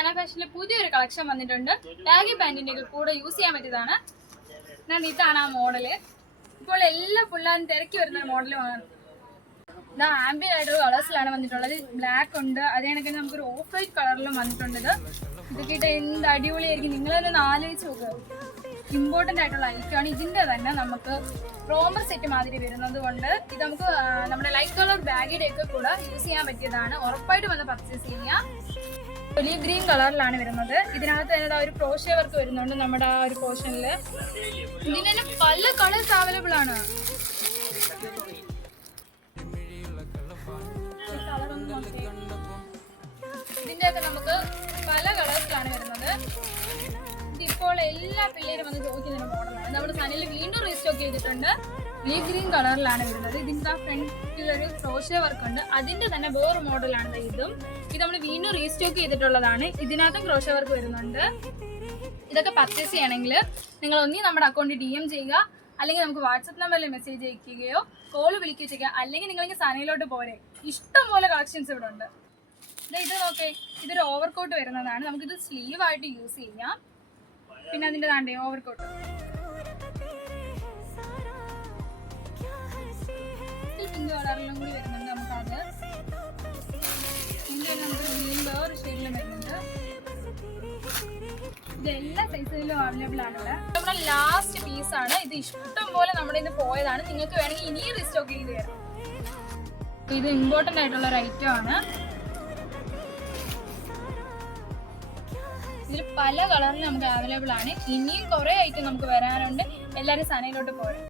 സന ഫാഷനിലെ പുതിയൊരു കളക്ഷൻ വന്നിട്ടുണ്ട്. ബാഗി പാന്റിന്റെ കൂടെ യൂസ് ചെയ്യാൻ പറ്റിയതാണ്. ഞാൻ ഇതാണ് ആ മോഡല്. ഇപ്പോൾ എല്ലാ പിള്ളേരും തിരക്കി വരുന്ന മോഡലുമാണ്. ഇത് ആംബിയൻ ആയിട്ടുള്ള കളേഴ്സിലാണ് വന്നിട്ടുള്ളത്. ബ്ലാക്ക് ഉണ്ട്, അതേ കണക്കിന് നമുക്കൊരു ഓഫ് വൈറ്റ് കളറിലും വന്നിട്ടുണ്ട്. ഇതൊക്കെ എന്ത് അടിപൊളിയായിരിക്കും, നിങ്ങൾ തന്നെ ആലോചിച്ച് നോക്കുക. ഇമ്പോർട്ടൻ്റ് ആയിട്ടുള്ള ഐറ്റമാണ്. ഇതിൻ്റെ തന്നെ നമുക്ക് റോമർ സെറ്റ് മാതിരി വരുന്നത് കൊണ്ട് ഇത് നമുക്ക് നമ്മുടെ ലൈറ്റ് കളർ ബാഗിയുടെ ഒക്കെ കൂടെ യൂസ് ചെയ്യാൻ പറ്റിയതാണ്. ഉറപ്പായിട്ട് വന്ന് പർച്ചേസ് ചെയ്യാം. ഒലീവ് ഗ്രീൻ കളറിലാണ് വരുന്നത്. ഇതിനകത്ത് തന്നെ ഒരു ക്രോഷ്യ വർക്ക് വരുന്നുണ്ട് നമ്മുടെ ആ ഒരു പോർഷനിൽ. ഇതിന് തന്നെ പല കളേഴ്സ് അവൈലബിൾ ആണ്. ഇതിൻ്റെയൊക്കെ നമുക്ക് പല കളേഴ്സിലാണ് വരുന്നത്. ഇതിപ്പോൾ എല്ലാ പിള്ളേരും വന്ന് ചോദിക്കുന്ന മോഡലാണ്. നമ്മുടെ സനിൽ വീണ്ടും റീസ്റ്റോക്ക് ചെയ്തിട്ടുണ്ട്. ഒലീവ് ഗ്രീൻ കളറിലാണ് വരുന്നത്. ഇതിൻ്റെ ഫ്രണ്ടിലൊരു ക്രോഷ്യ വർക്ക് ഉണ്ട്. അതിൻ്റെ തന്നെ വേറെ മോഡലാണ് ഇതും. ഇത് നമ്മൾ വീണ്ടും റീസ്റ്റോക്ക് ചെയ്തിട്ടുള്ളതാണ്. ഇതിനകത്തും ക്രോഷ്യ വർക്ക് വരുന്നുണ്ട്. ഇതൊക്കെ പർച്ചേസ് ചെയ്യണമെങ്കിൽ നിങ്ങൾ ഒന്നി നമ്മുടെ അക്കൗണ്ടിൽ DM ചെയ്യുക, അല്ലെങ്കിൽ നമുക്ക് വാട്സപ്പ് നമ്പറിൽ മെസ്സേജ് അയക്കുകയോ കോൾ വിളിക്കുകയോ ചെയ്യുക. അല്ലെങ്കിൽ നിങ്ങൾക്ക് സനയിലോട്ട് പോരെ, ഇഷ്ടംപോലെ കളക്ഷൻസ് ഇവിടെ ഉണ്ട്. ഇത് നോക്കേ, ഇതൊരു ഓവർകോട്ട് വരുന്നതാണ്. നമുക്കിത് സ്ലീവ് ആയിട്ട് യൂസ് ചെയ്യാം. പിന്നെ അതിൻ്റെ താണ്ടേ ഓവർകോട്ട് പിങ്ക് കളറിലും കൂടി വരുന്നുണ്ട്. നമുക്കത് ഇതിൻ്റെ നമുക്ക് ഗ്രീൻ വേറെ ഷെയ്ഡിലും വരുന്നുണ്ട്. ഇതെല്ലാ സൈസിലും അവൈലബിൾ ആണ് ഇവിടെ. നമ്മുടെ ലാസ്റ്റ് പീസാണ് ഇത്. ഇഷ്ടം പോലെ നമ്മുടെ ഇന്ന് പോയതാണ്. നിങ്ങൾക്ക് വേണമെങ്കിൽ ഇനിയും റീസ്റ്റോക്ക് ചെയ്ത് തരാം. ഇത് ഇമ്പോർട്ടൻ്റ് ആയിട്ടുള്ള ഒരു ഐറ്റം ആണ്. ഇതിൽ പല കളറിൽ നമുക്ക് അവൈലബിൾ ആണ്. ഇനിയും കുറേ ഐറ്റം നമുക്ക് വരാനുണ്ട്. എല്ലാവരും സനയിലോട്ട് പോരാം.